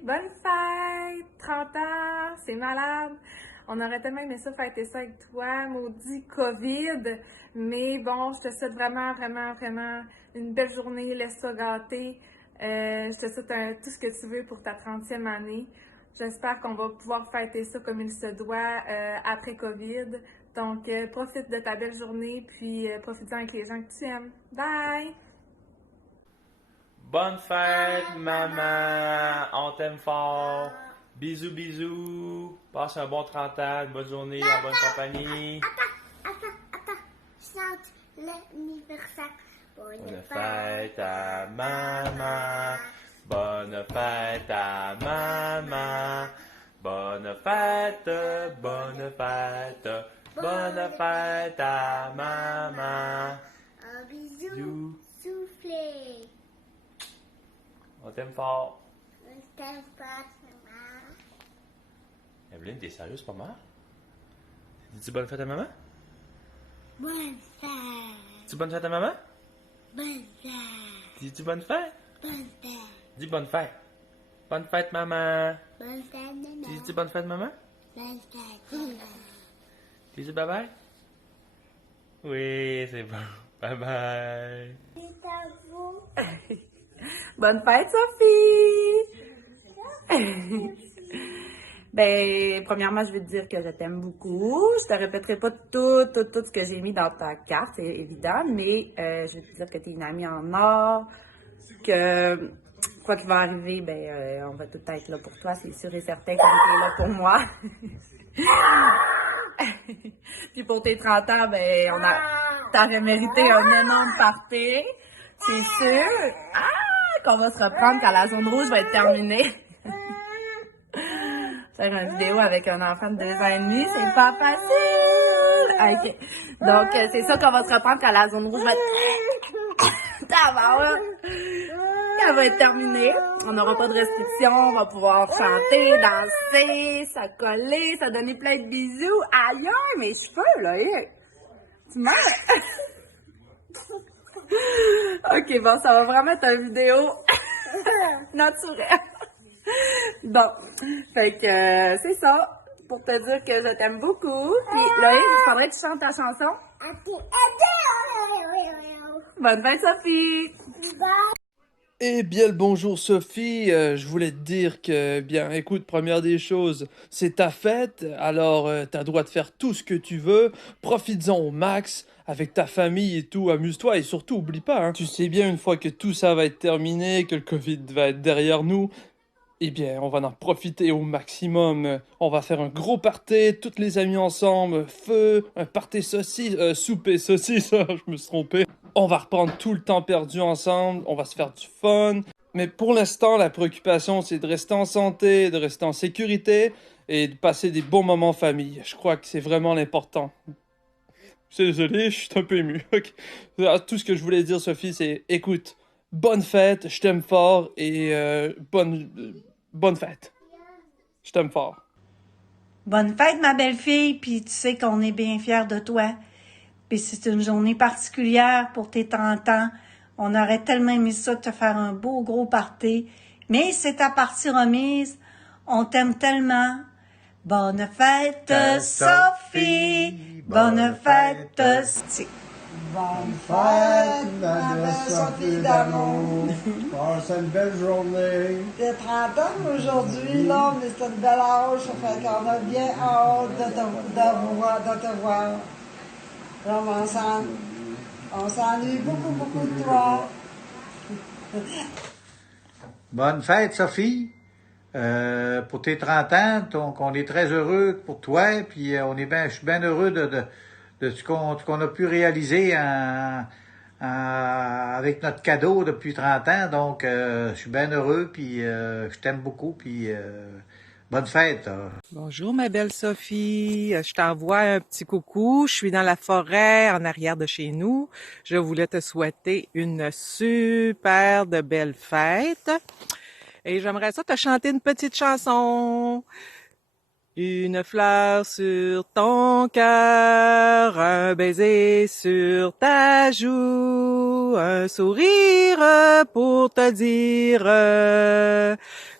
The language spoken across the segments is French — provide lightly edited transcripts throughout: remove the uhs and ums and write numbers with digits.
Bonne fête! 30 ans! C'est malade! On aurait tellement aimé ça, fêter ça avec toi, maudit COVID. Mais bon, je te souhaite vraiment, vraiment, vraiment une belle journée. Laisse-toi gâter. Je te souhaite tout ce que tu veux pour ta 30e année. J'espère qu'on va pouvoir fêter ça comme il se doit après COVID. Donc, profite de ta belle journée, puis profite-en avec les gens que tu aimes. Bye! Bonne fête, maman! On t'aime fort! Bisous, bisous! Passe un bon 30 ans, une bonne journée, en bonne compagnie! Attends, chante l'anniversaire. Bonne fête à maman! Bonne fête à maman! Bonne fête, bonne fête! Bonne fête à maman! Un bisou soufflé. On t'aime fort! On t'aime pas, maman. Evelyne, t'es sérieuse pas mal? Dis bonne fête à maman? Bonne fête. Dis bonne fête à maman? Bonne fête. Dis bonne fête? Bonne fête. Dis bonne fête. Bonne fête, maman. Bonne fête, maman. Dis bonne fête, maman. Bonne fête, maman. Dis bye bye. Oui, c'est bon. Bye bye. C'est à vous. Bonne fête, Sophie! Ben, premièrement, je veux te dire que je t'aime beaucoup. Je te répéterai pas tout ce que j'ai mis dans ta carte, c'est évident, mais je veux te dire que tu es une amie en or, que quoi qu'il va arriver, ben, on va tout être là pour toi, c'est sûr et certain que tu es là pour moi. Puis pour tes 30 ans, ben, t'aurais mérité un énorme party, c'est sûr. Qu'on va se reprendre quand la zone rouge va être terminée. Faire une vidéo avec un enfant de 2 ans et demi, c'est pas facile! Ok. Donc, c'est ça qu'on va se reprendre quand la zone rouge va être... Elle va être terminée. On n'aura pas de restrictions, on va pouvoir chanter, danser, s'accoler, se donner plein de bisous. Aïe, mes cheveux, là, tu meurs! Ok, bon, ça va vraiment être une vidéo naturelle. Bon, fait que c'est ça, pour te dire que je t'aime beaucoup. Puis là, il faudrait que tu chantes ta chanson. Bonne fête, Sophie! Eh bien le bonjour Sophie, je voulais te dire que, bien écoute, première des choses, c'est ta fête, alors t'as droit de faire tout ce que tu veux, profites-en au max, avec ta famille et tout, amuse-toi et surtout oublie pas, hein, tu sais bien une fois que tout ça va être terminé, que le Covid va être derrière nous, eh bien on va en profiter au maximum, on va faire un gros party, toutes les amis ensemble, feu, un party saucisse, souper saucisse, je me suis trompé. On va reprendre tout le temps perdu ensemble, on va se faire du fun. Mais pour l'instant, la préoccupation, c'est de rester en santé, de rester en sécurité et de passer des bons moments en famille. Je crois que c'est vraiment l'important. Je suis désolé, je suis un peu ému. Ok. Tout ce que je voulais dire, Sophie, c'est écoute, bonne fête, je t'aime fort et bonne fête. Je t'aime fort. Bonne fête, ma belle-fille, puis tu sais qu'on est bien fiers de toi. Puis c'est une journée particulière pour tes 30 ans. On aurait tellement aimé ça de te faire un beau gros party. Mais c'est ta partie remise. On t'aime tellement. Bonne fête, Sophie. Bonne fête, Sophie. Bonne fête, ma belle Sophie d'amour. Passe une belle journée. T'es 30 ans aujourd'hui, là, mais c'est une belle âge. Ça fait qu'on a bien hâte de te voir. Là, on s'ennuie beaucoup de toi. Bonne fête, Sophie. Pour tes 30 ans, donc on est très heureux pour toi, puis je suis bien heureux de ce qu'on a pu réaliser avec notre cadeau depuis 30 ans. Donc, je suis bien heureux, puis je t'aime beaucoup, puis bonne fête. Bonjour, ma belle Sophie. Je t'envoie un petit coucou. Je suis dans la forêt en arrière de chez nous. Je voulais te souhaiter une super de belle fête. Et j'aimerais ça te chanter une petite chanson. Une fleur sur ton cœur, un baiser sur ta joue, un sourire pour te dire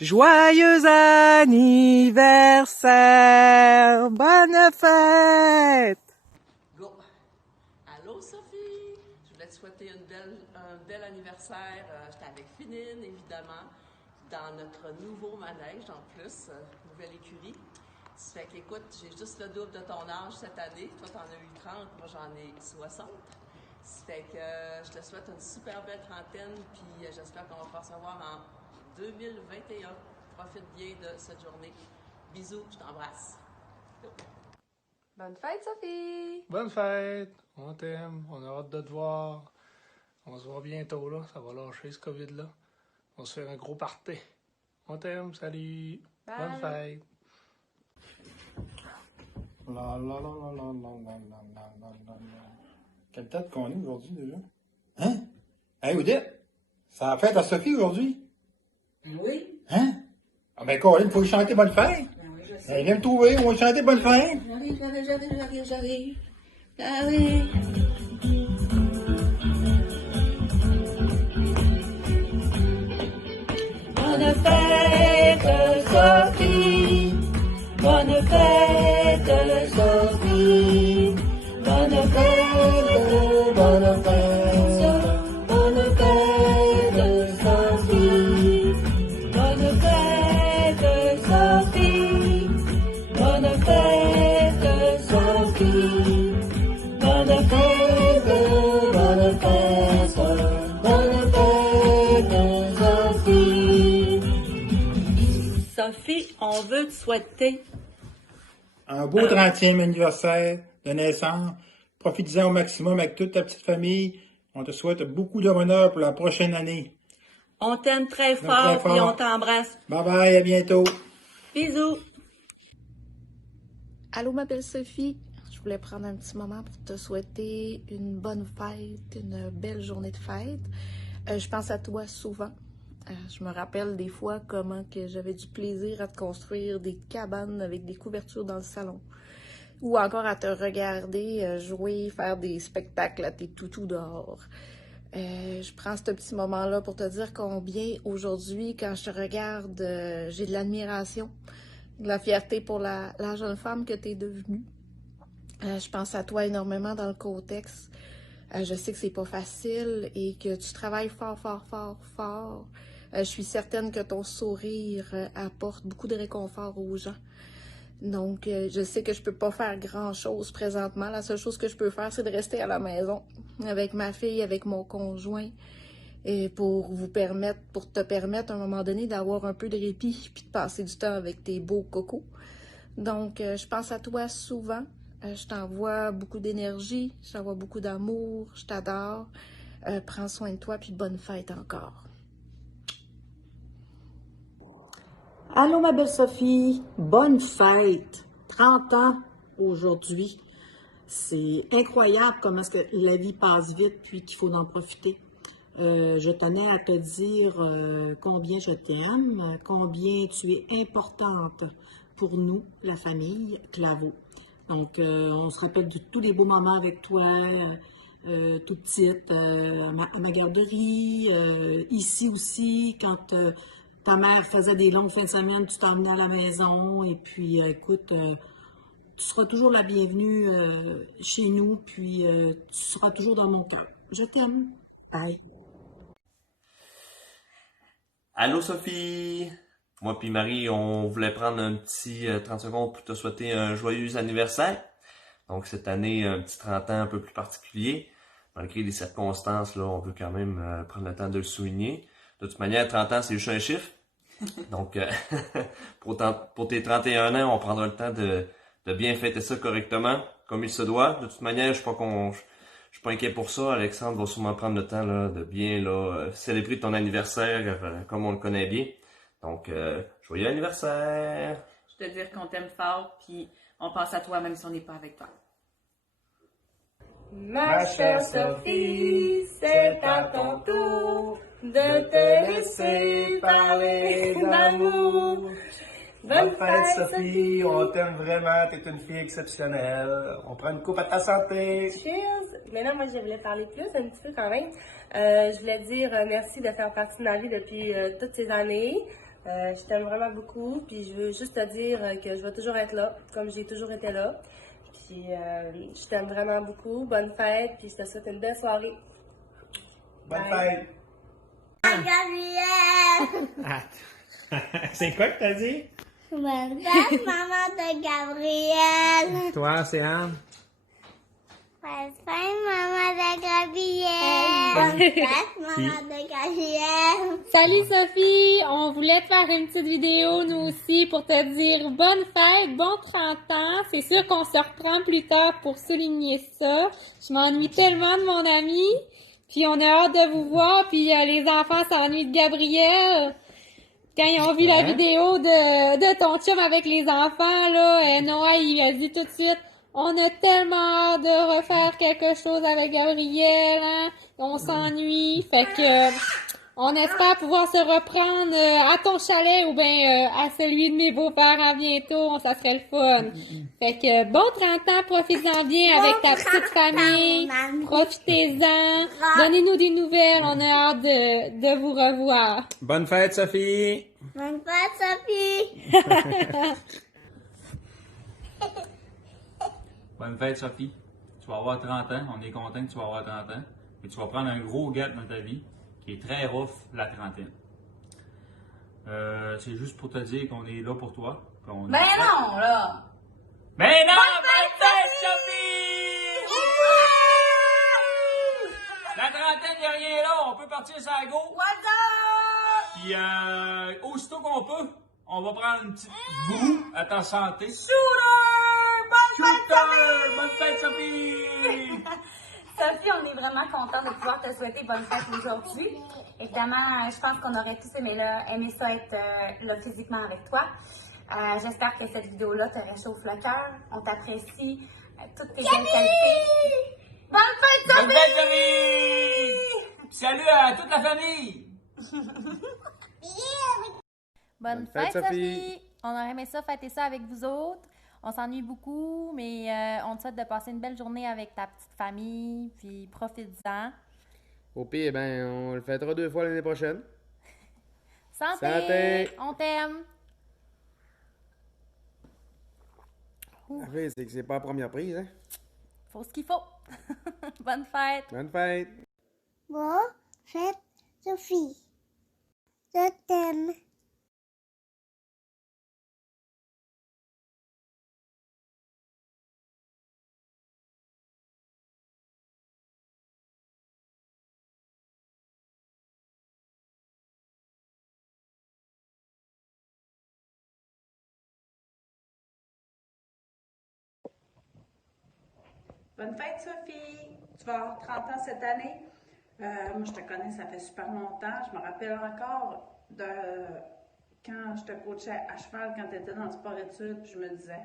joyeux anniversaire, bonne fête! Go! Allô Sophie! Je voulais te souhaiter un bel anniversaire. J'étais avec Finine, évidemment, dans notre nouveau manège en plus, nouvelle écurie. Ça fait qu'écoute, j'ai juste le double de ton âge cette année. Toi, t'en as eu 30, moi j'en ai 60. Ça fait que je te souhaite une super belle trentaine, puis j'espère qu'on va pouvoir se revoir en 2021. Profite bien de cette journée. Bisous, je t'embrasse. Bonne fête, Sophie! Bonne fête! On t'aime, on a hâte de te voir. On va se voir bientôt, là. Ça va lâcher ce COVID-là. On va se faire un gros party. On t'aime, salut! Bye. Bonne fête! Quelle date qu'on est aujourd'hui déjà? Hein? Hey, Odette! Ça a fête à Sophie aujourd'hui? Oui. Hein? Ah ben, Colin, il faut y chanter bonne fête. Elle vient me trouver, on va chanter bonne fête. J'arrive. Bonne fête, Sophie. Bonne fête, Sophie. Bonne fête, bonne fête. Bonne fête, Sophie. Bonne fête, Sophie. Bonne fête, Sophie. Bonne fête, bonne fête. Bonne fête, Sophie. Sophie, on veut te souhaiter Un beau 30e anniversaire de naissance. Profite-en au maximum avec toute ta petite famille. On te souhaite beaucoup de bonheur pour la prochaine année. On t'aime très Très fort fort. et on t'embrasse. Bye bye, à bientôt. Bisous. Allô, ma belle Sophie. Je voulais prendre un petit moment pour te souhaiter une bonne fête, une belle journée de fête. Je pense à toi souvent. Je me rappelle des fois comment que j'avais du plaisir à te construire des cabanes avec des couvertures dans le salon. Ou encore à te regarder jouer, faire des spectacles à tes toutous dehors. Je prends ce petit moment-là pour te dire combien aujourd'hui, quand je te regarde, j'ai de l'admiration, de la fierté pour la jeune femme que tu es devenue. Je pense à toi énormément dans le contexte. Je sais que c'est pas facile et que tu travailles fort, fort, fort, fort. Je suis certaine que ton sourire apporte beaucoup de réconfort aux gens. Donc, je sais que je peux pas faire grand-chose présentement. La seule chose que je peux faire, c'est de rester à la maison avec ma fille, avec mon conjoint, et pour te permettre à un moment donné d'avoir un peu de répit puis de passer du temps avec tes beaux cocos. Donc, je pense à toi souvent. Je t'envoie beaucoup d'énergie, je t'envoie beaucoup d'amour, je t'adore. Prends soin de toi puis bonne fête encore. Allô, ma belle Sophie, bonne fête! 30 ans aujourd'hui. C'est incroyable comment est-ce que la vie passe vite puis qu'il faut en profiter. Je tenais à te dire combien je t'aime, combien tu es importante pour nous, la famille Claveau. Donc, on se rappelle de tous les beaux moments avec toi, toute petite, à ma garderie, ici aussi, quand ta mère faisait des longues fins de semaine, tu t'emmenais à la maison, et puis, écoute, tu seras toujours la bienvenue chez nous, puis tu seras toujours dans mon cœur. Je t'aime. Bye. Allô Sophie! Moi puis Marie, on voulait prendre un petit 30 secondes pour te souhaiter un joyeux anniversaire. Donc cette année, un petit 30 ans un peu plus particulier. Malgré les circonstances, là, on veut quand même prendre le temps de le souligner. De toute manière, 30 ans, c'est juste un chiffre. Donc, pour tes 31 ans, on prendra le temps de bien fêter ça correctement, comme il se doit. De toute manière, je suis pas inquiet pour ça. Alexandre va sûrement prendre le temps là, de bien célébrer ton anniversaire comme on le connaît bien. Donc, joyeux anniversaire! Je te dire qu'on t'aime fort, puis on pense à toi même si on n'est pas avec toi. Ma chère Sophie, c'est à ton tour de te laisser parler d'amour. Bonne fête, Sophie! On t'aime vraiment, t'es une fille exceptionnelle. On prend une coupe à ta santé! Cheers! Maintenant, moi, je voulais parler plus, un petit peu quand même. Je voulais dire merci de faire partie de ma vie depuis toutes ces années. Je t'aime vraiment beaucoup, puis je veux juste te dire que je vais toujours être là, comme j'ai toujours été là. Puis je t'aime vraiment beaucoup. Bonne fête, puis je te souhaite une belle soirée. Bonne fête! Gabriel! C'est quoi que t'as dit? Bonne fête, maman de Gabriel! Toi, c'est Anne? Bonne fête, maman de Gabriel! Bonne fête, maman de Gabriel! Salut Sophie! On voulait te faire une petite vidéo, nous aussi, pour te dire bonne fête, bon 30 ans. C'est sûr qu'on se reprend plus tard pour souligner ça. Je m'ennuie tellement de mon ami. Puis on a hâte de vous voir. Puis les enfants s'ennuient de Gabriel. Quand ils ont vu la vidéo de ton chum avec les enfants, là, Noah, il a dit tout de suite, on a tellement hâte de refaire quelque chose avec Gabriel, hein? On s'ennuie. Fait que, on espère pouvoir se reprendre à ton chalet ou bien à celui de mes beaux-parents bientôt. Ça serait le fun. Fait que, bon 30 ans, profitez-en bien avec ta petite famille. Profitez-en. Donnez-nous des nouvelles. On a hâte de vous revoir. Bonne fête, Sophie! Bonne fête, Sophie! Bonne fête, Sophie. Tu vas avoir 30 ans. On est content que tu vas avoir 30 ans. Et tu vas prendre un gros gap dans ta vie qui est très rough, la trentaine. C'est juste pour te dire qu'on est là pour toi. Ben non, là! Mais non! Bonne fête, Sophie! La trentaine, il n'y a rien là. On peut partir sur la go. Puis, aussitôt qu'on peut, on va prendre une petite boue à ta santé. Bonne fête, Sophie! Sophie, on est vraiment contents de pouvoir te souhaiter bonne fête aujourd'hui. Évidemment, je pense qu'on aurait tous aimé ça être là physiquement avec toi. J'espère que cette vidéo-là te réchauffe le cœur. On t'apprécie, toutes tes belles qualités. Bonne fête, Sophie! Bonne fête, Sophie! Salut à toute la famille! Bonne fête, Sophie! On aurait aimé ça, fêter ça avec vous autres. On s'ennuie beaucoup, mais on te souhaite de passer une belle journée avec ta petite famille, puis profite-en. Au pire, ben, on le fêtera 2 fois l'année prochaine. Santé! Santé! On t'aime! La fille, c'est que c'est pas la première prise, hein? Faut ce qu'il faut! Bonne fête! Bonne fête! Bonne fête, Sophie! Je t'aime! Bonne fête, Sophie! Tu vas avoir 30 ans cette année. Moi, je te connais, ça fait super longtemps. Je me rappelle encore de quand je te coachais à cheval, quand tu étais dans le sport-études, puis je me disais,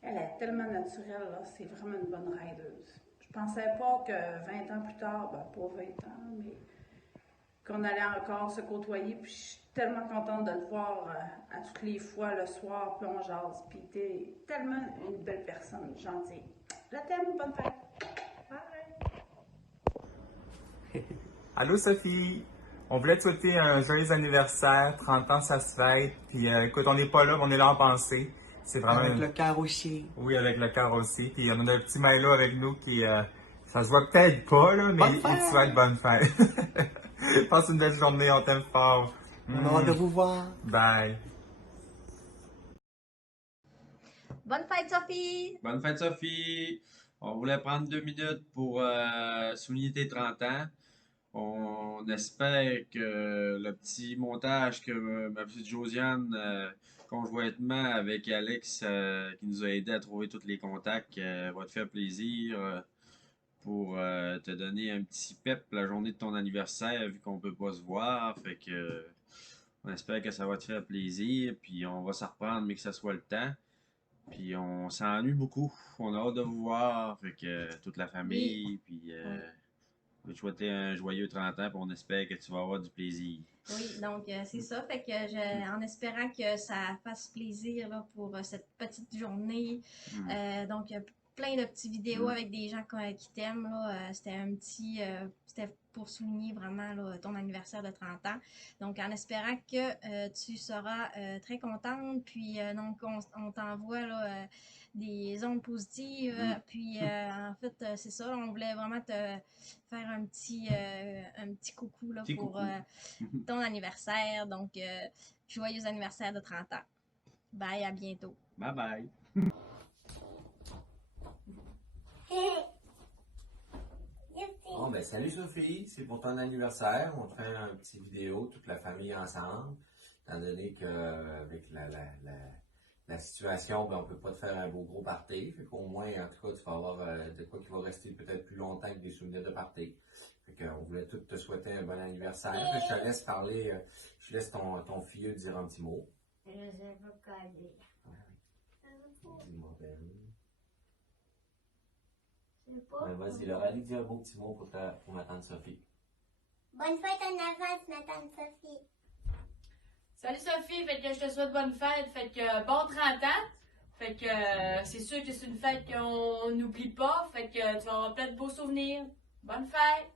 elle est tellement naturelle, là, c'est vraiment une bonne rideuse. Je pensais pas que 20 ans plus tard, ben pas 20 ans, mais qu'on allait encore se côtoyer, puis je suis tellement contente de te voir à toutes les fois le soir, puis on jase, puis t'es tellement une belle personne, gentille. Je t'aime, bonne fête. Bye. Allô Sophie, on voulait te souhaiter un joyeux anniversaire, 30 ans ça se fête, puis écoute, on n'est pas là, mais on est là en pensée. C'est vraiment avec le cœur aussi. Oui, avec le cœur aussi, puis on a un petit Milo avec nous qui, ça se voit peut-être pas là, mais il te souhaite bonne fête. Passe une belle journée, on t'aime fort. On a hâte de vous voir. Bye. Bonne fête, Sophie! Bonne fête, Sophie! On voulait prendre 2 minutes pour souligner tes 30 ans. On espère que le petit montage que ma petite Josiane, conjointement avec Alex, qui nous a aidé à trouver tous les contacts, va te faire plaisir pour te donner un petit pep la journée de ton anniversaire, vu qu'on peut pas se voir. Fait que on espère que ça va te faire plaisir, puis on va s'en reprendre, mais que ça soit le temps. Puis on s'ennuie beaucoup. On a hâte de vous voir. Fait que toute la famille. Puis veut te souhaiter un joyeux 30 ans, puis on espère que tu vas avoir du plaisir. Oui, donc c'est ça. Fait que en espérant que ça fasse plaisir là, pour cette petite journée. Donc, plein de petites vidéos avec des gens qui t'aiment. C'était pour souligner vraiment là, ton anniversaire de 30 ans. Donc, en espérant que tu seras très contente. Puis, donc, on t'envoie là, des ondes positives. Puis, en fait, c'est ça. On voulait vraiment te faire un petit coucou là, pour ton anniversaire. Donc, joyeux anniversaire de 30 ans. Bye, à bientôt. Bye bye. Bon, ben, salut Sophie, c'est pour ton anniversaire. On te fait un petit vidéo, toute la famille ensemble. Étant donné que avec la situation, ben, on peut pas te faire un beau gros party. Fait qu'au moins, en tout cas, tu vas avoir de quoi qui va rester peut-être plus longtemps que des souvenirs de party. Fait qu'on voulait tous te souhaiter un bon anniversaire. Fait que je te laisse parler, je laisse ton filleul dire un petit mot. Je sais pas quoi dire. Dis-moi, ben. Ben, vas-y, Laura, allez dire un beau petit mot pour ma tante Sophie. Bonne fête en avance, ma tante Sophie. Salut Sophie, fait que je te souhaite bonne fête, fait que bon 30 ans. Fait que c'est sûr que c'est une fête qu'on n'oublie pas, fait que tu vas avoir plein de beaux souvenirs. Bonne fête!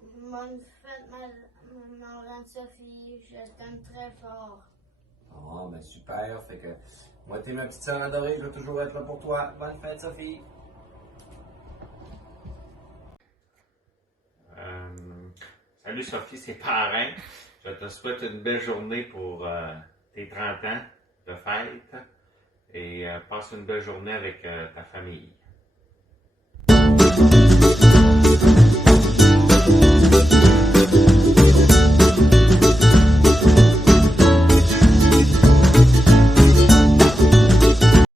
Bonne fête, ma grande Sophie, je t'aime très fort. Oh, ben super, fait que moi t'es ma petite sœur adorée, je vais toujours être là pour toi. Bonne fête Sophie! Salut Sophie, c'est Parrain. Je te souhaite une belle journée pour tes 30 ans de fête et passe une belle journée avec ta famille.